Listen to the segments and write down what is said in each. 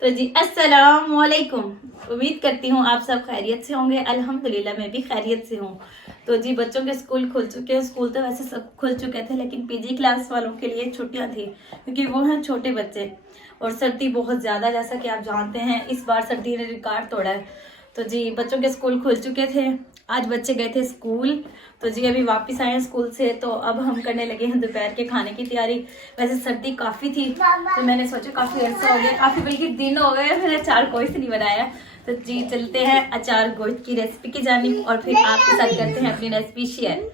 तो जी अस्सलाम वालेकुम। उम्मीद करती हूँ आप सब खैरियत से होंगे। अल्हम्दुलिल्लाह मैं भी खैरियत से हूँ। तो जी बच्चों के स्कूल खुल चुके हैं। स्कूल तो वैसे सब खुल चुके थे, लेकिन पीजी क्लास वालों के लिए छुट्टियां थी, क्योंकि वो हैं छोटे बच्चे और सर्दी बहुत ज़्यादा, जैसा कि आप जानते हैं इस बार सर्दी ने रिकॉर्ड तोड़ा है। तो जी बच्चों के स्कूल खुल चुके थे। आज बच्चे गए थे स्कूल। तो जी अभी वापस आए हैं स्कूल से, तो अब हम करने लगे हैं दोपहर के खाने की तैयारी। वैसे सर्दी काफ़ी थी, तो मैंने सोचा काफ़ी अर्सा हो गया, काफ़ी बल्कि दिन हो गए मैंने अचार गोश्त नहीं बनाया। तो जी चलते हैं अचार गोश्त की रेसिपी की जानिब और फिर आपके साथ करते हैं अपनी रेसिपी शेयर।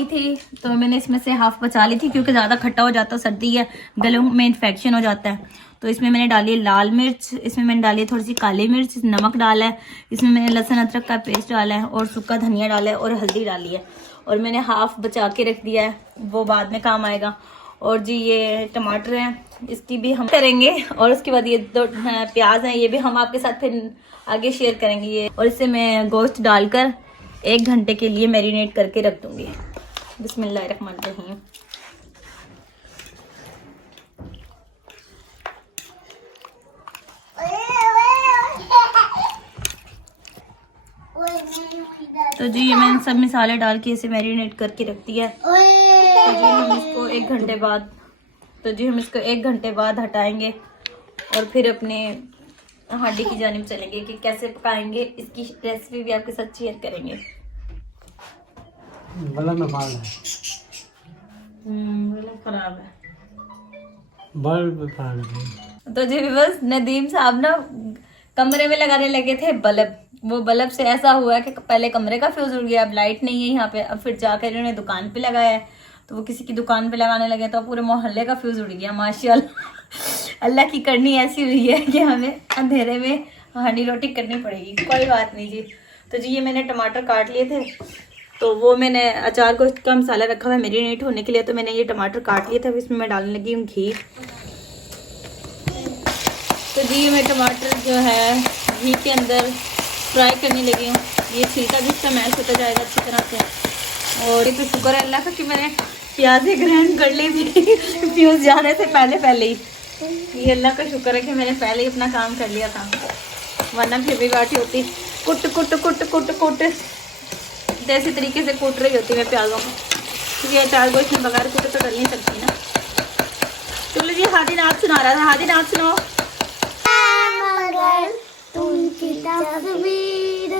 थी तो मैंने इसमें से हाफ बचा ली थी, क्योंकि ज़्यादा खट्टा हो जाता है, सर्दी है, गलों में इन्फेक्शन हो जाता है। तो इसमें मैंने डाली है लाल मिर्च, इसमें मैंने डाली है थोड़ी सी काली मिर्च, नमक डाला है, इसमें मैंने लहसुन अदरक का पेस्ट डाला है और सूखा धनिया डाला है और हल्दी डाली है। और मैंने हाफ बचा के रख दिया है, वो बाद में काम आएगा। और जी ये टमाटर हैं, इसकी भी हम करेंगे। और उसके बाद ये दो प्याज हैं, ये भी हम आपके साथ फिर आगे शेयर करेंगे ये। और इसे मैं गोश्त डालकर 1 घंटे के लिए मैरिनेट करके रख दूंगी। बिस्मिल्लाहिर्रहमानिर्रहीम। तो जी ये मैंने सब मसाले डाल के इसे मैरिनेट करके रख दिया है। तो जी हम इसको 1 घंटे बाद हटाएंगे और फिर अपने हांडी की जानिब चलेंगे कि कैसे पकाएंगे। इसकी रेसिपी भी आपके साथ शेयर करेंगे। गला में बाल है, गला खराब है। बल्ब है। तो जी बस नदीम साहब ना कमरे में लगाने लगे थे बल्ब। वो बल्ब से ऐसा हुआ है कि पहले कमरे का फ्यूज उड़ गया, अब लाइट नहीं है यहाँ पे। अब फिर जाकर इन्होंने दुकान पे लगाया है, तो वो किसी की दुकान पे लगाने लगे तो पूरे मोहल्ले का फ्यूज उड़ गया। माशाल्लाह अल्लाह की करनी ऐसी हुई है कि हमें अंधेरे में हांडी रोटी करनी पड़ेगी। कोई बात नहीं जी। तो जी ये मैंने टमाटर काट लिए थे, तो वो मैंने अचार गोश्त का मसाला रखा हुआ है मैरिनेट होने के लिए, तो मैंने ये टमाटर काट लिए थे। अब इसमें मैं डालने लगी हूँ घी। तो जी मैं टमाटर जो है घी के अंदर फ्राई करने लगी हूँ। ये छिलका भी इसका मैश होता जाएगा अच्छी तरह से। और ये तो शुक्र है अल्लाह का कि मैंने प्याज़ें ग्राइंड कर ली थी फ्यूज जाने से पहले ही। ये अल्लाह का शुक्र है कि मैंने पहले ही अपना काम कर लिया था, वरना फिर भी बैठी होती कुट कुट कुट कुट कुट जैसे तरीके से कूट रही होती मैं प्याज़ों को, क्योंकि अचार गोश्त में बगैर कूटे तो डल नहीं सकती ना। चलो जी हादी नाथ सुना रहा था, हादी नाथ सुनाओ। तुमकी तस्वीर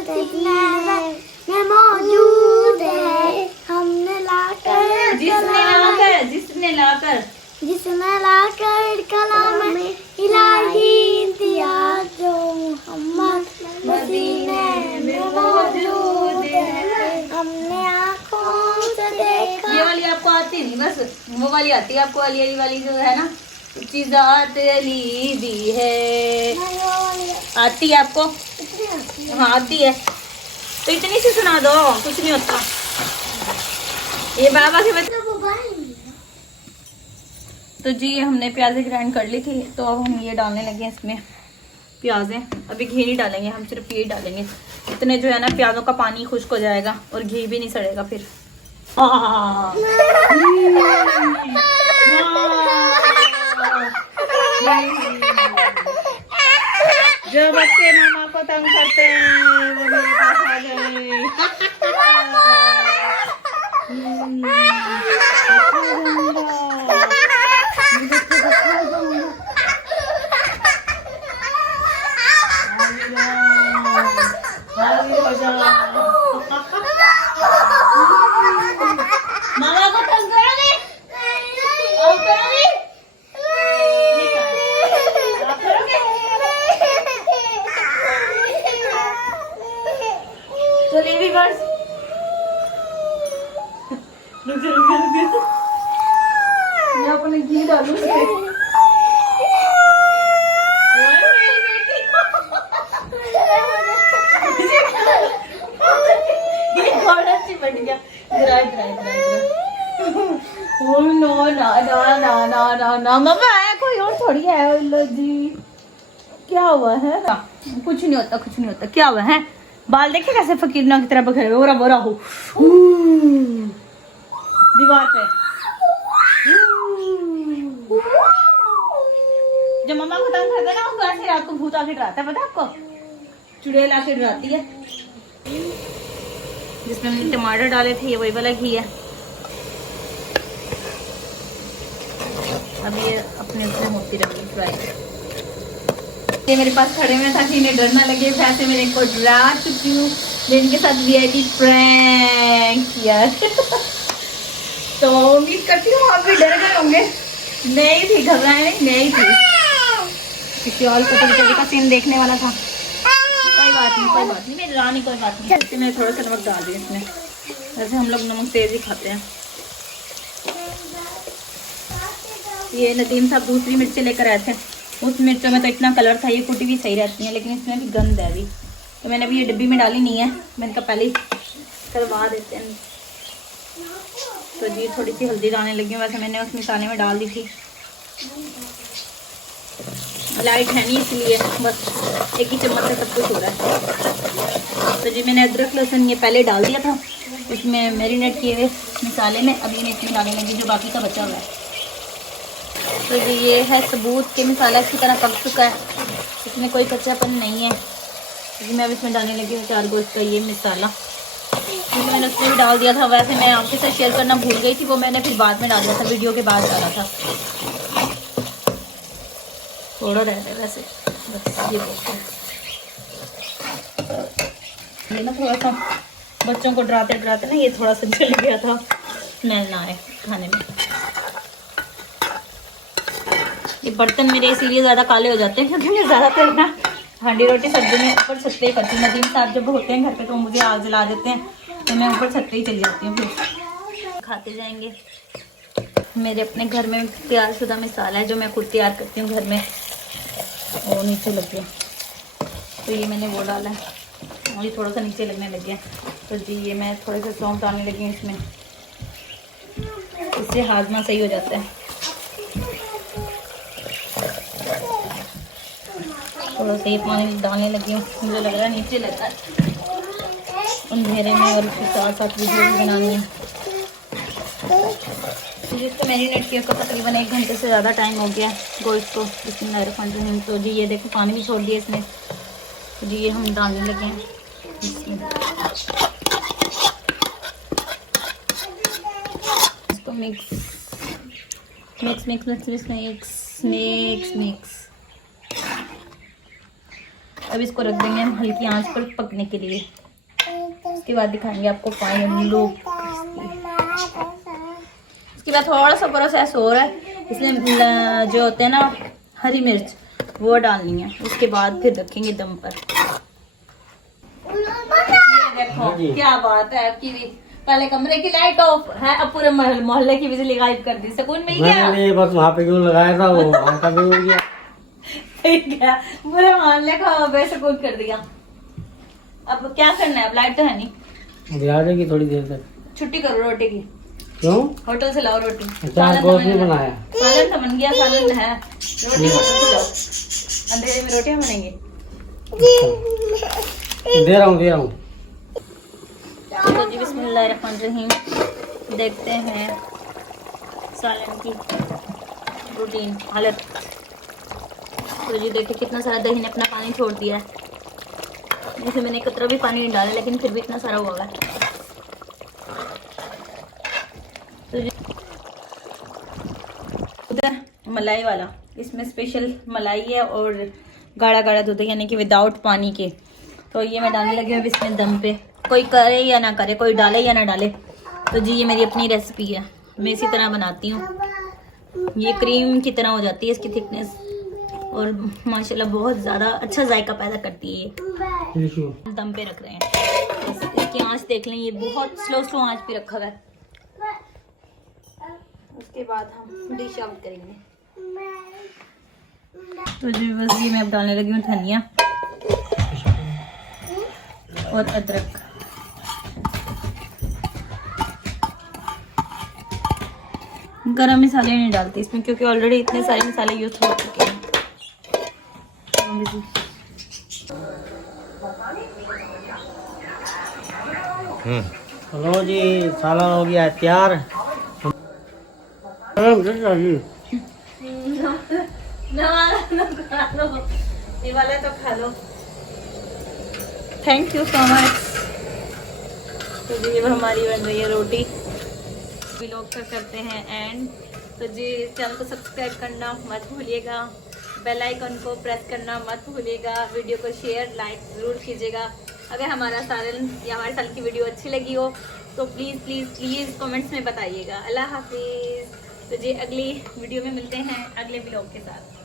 में मौजूद है, हमने लाकर जिसने लाकर कलाम इलाही दिया, जो मोहम्मद मदीने में मौजूद है, हमने आँखों से देखा। ये वाली आपको आती नहीं, बस वो वाली आती है आपको। अली वाली जो है ना, चीज़ात अली दी है, आती है आपको? हाँ आती है, तो इतनी सी सुना दो, कुछ नहीं होता। ये बाबा के बच्चे। तो जी हमने प्याज़ें ग्राइंड कर ली थी, तो अब हम ये डालने लगे हैं इसमें प्याज़ें। अभी घी नहीं डालेंगे, हम सिर्फ ये डालेंगे। इतने जो है ना प्याज़ों का पानी खुश्क हो जाएगा और घी भी नहीं सड़ेगा फिर। जो बच्चे मामा को तंग करते हैं वो मेरे पास आ गए। मामा को तंग करोगे? आप करोगे? आप करोगे? चलिए भी बस रुक ये अपने घी डालू बन गया। नो ना ना ना ना ना ना मामा आया कोई और थोड़ी है। लो जी क्या हुआ है? कुछ नहीं होता, कुछ नहीं होता। क्या हुआ है? बाल देखे कैसे फकीर ना की तरह बखेरे हुए, बोरा हो दीवार पे। जब मम्मा को तंग करते ना उसको ऐसे रात को भूत आके डराता है, पता है आपको? चुड़ैल आके डराती है। जिसमें मैंने टमाटर डाले थे, ये वही वाला घी है। अब ये अपने ऊपर होती रहेगी फ्राई। ये मेरे पास खड़े में ताकि इन्हें डर ना लगे, वैसे मेरे को डरा चुकी हूँ। इनके साथ वीआईपी प्रैंक किया। तो उम्मीद करती हूँ आप भी डर गए होंगे। नहीं थी, घबराए नहीं थी, किसी और को तो का सीन देखने वाला था। कोई बात नहीं मेरी रानी, कोई बात नहीं। इसमें मैं थोड़ा सा नमक डाल दिया इसमें, वैसे हम लोग नमक तेज ही खाते हैं। ये नदीम साहब दूसरी मिर्ची लेकर आए थे, उस मिर्चों में तो इतना कलर था, ये कुटी भी सही रहती है, लेकिन इसमें भी गंद है अभी, तो मैंने अभी ये डिब्बी में डाली नहीं है, मैंने कहा पहले ही करवा देते हैं। तो जी थोड़ी सी हल्दी डालने लगी हूँ, वैसे मैंने उस मसाले में डाल दी थी, लाइट है नहीं इसलिए बस एक ही चम्मच से सब कुछ हो रहा है। तो जी मैंने अदरक लहसुन ये पहले डाल दिया था इसमें मैरिनेट किए हुए मसाले में, अभी मैं इसमें डालने लगी जो बाकी का बचा हुआ है। तो जी ये है सबूत के मसाला अच्छी तरह पक चुका है, इसमें कोई कच्चापन नहीं है। जी मैं अब इसमें डालने लगी हूँ 4 गोश्त का ये मसाला, क्योंकि मैंने उसमें भी डाल दिया था। वैसे मैं आपके साथ शेयर करना भूल गई थी, वो मैंने फिर बाद में डाल दिया था, वीडियो के बाद डाला था। थोड़ा रह गया वैसे, बस ये देखो ये ना थोड़ा सा बच्चों को डराते डराते ना ये थोड़ा सा जल गया था, स्मेल ना आए खाने में। ये बर्तन मेरे इसीलिए ज़्यादा काले हो जाते हैं क्योंकि मैं ज़्यादातर ना हांडी रोटी सब्जी में ऊपर छत पे ही करती हूँ। नदीम साहब जब होते हैं घर पे तो मुझे आग जला देते हैं, तो मैं ऊपर छत पे ही चली जाती हूँ। फिर खाते जाएंगे। मेरे अपने घर में तैयार शुदा मसाला है जो मैं खुद तैयार करती हूँ घर में, और नीचे लग गया तो ये मैंने वो डाला है और ये थोड़ा सा नीचे लगने लग गया। तो जी ये मैं थोड़े से सौंफ डालने लगी हूँ इसमें, इससे हाजमा सही हो जाता है। थोड़ा सा ये पानी डालने लगी हूँ, मुझे लग रहा है नीचे लगा अंधेरे में, और उसके साथ साथ वीडियो भी बनानी है। जिसको मैरिनेट किया उसको तकरीबन 1 घंटे से ज़्यादा टाइम हो गया गोश्त को। इसमें तो जी ये देखो पानी भी छोड़ दिया इसमें। तो जी ये हम डालने लगे हैं इसको mix mix mix mix mix mix mix. अब इसको रख देंगे हम हल्की आंच पर पकने के लिए, उसके बाद दिखाएंगे आपको फाइनल लुक। इसके बाद थोड़ा सा प्रोसेस हो रहा है, इसमें जो होते हैं ना हरी मिर्च वो डालनी है, उसके बाद फिर रखेंगे दम पर। ये देखो क्या बात है आपकी भी, पहले कमरे की लाइट ऑफ है, अब पूरे मोहल्ले की बिजली गायब कर दी। सुकून मिल गया। नहीं बस वहाँ पे क्यों लगाया था वो वहाँ का भी हो गया। ठीक है, पूरे मोहल्ले का बेसुकून कर दिया। अब क्या करना है, अब लाइट तो है नहीं, आ जाएगी थोड़ी देर तक। छुट्टी करो रोटी की। क्यों? होटल से लाओ रोटी। चार गोश्त नहीं बनाया, सालन तो बन गया, सालन है, रोटी होटल से लाओ। अंधेरे में रोटियां बनेंगी। दे रहा हूँ। तो जी बिस्मिल्लाहिर्रहमानिर्रहीम, देखते हैं सालन की रूटीन हालत। तो जी देखिए कितना सारा दही ने अपना पानी छोड़ दिया है, जैसे मैंने कतरा भी पानी नहीं डाला लेकिन फिर भी इतना सारा हुआ है। तो जी उधर मलाई वाला, इसमें स्पेशल मलाई है और गाढ़ा गाढ़ा दूध है, यानी कि विदाउट पानी के। तो ये मैं डालने लगी हूँ इसमें दम पे, कोई करे या ना करे, कोई डाले या ना डाले। तो जी ये मेरी अपनी रेसिपी है, मैं इसी तरह बनाती हूँ। ये क्रीम की तरह हो जाती है इसकी थिकनेस, और माशाल्लाह बहुत ज़्यादा अच्छा जायका पैदा करती है ये। दम पे रख रहे हैं, इसकी आंच देख लें, ये बहुत स्लो आंच पे रखा हुआ है। उसके बाद हम डिश आउट करेंगे। तो जी बस ये मैं अब डालने लगी हूँ धनिया और अदरक। गरम मसाले नहीं डालती इसमें क्योंकि ऑलरेडी इतने सारे मसाले यूज हो चुके हैं। चलो जी सालन हो गया तैयार। ना खा लो, ये वाला तो खा लो। Thank you so much. तो जी अब हमारी बन रही है रोटी। व्लॉग का करते हैं एंड। तो जी चैनल को सब्सक्राइब करना मत भूलिएगा, बेल आइकन को प्रेस करना मत भूलिएगा, वीडियो को शेयर लाइक ज़रूर कीजिएगा। अगर हमारा सालन या हमारे साल की वीडियो अच्छी लगी हो तो प्लीज़ प्लीज़ प्लीज़ कमेंट्स में बताइएगा। अल्लाह हाफिज़। तो जी अगली वीडियो में मिलते हैं अगले व्लॉग के साथ।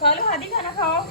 खा लो, आदि खाना खाओ।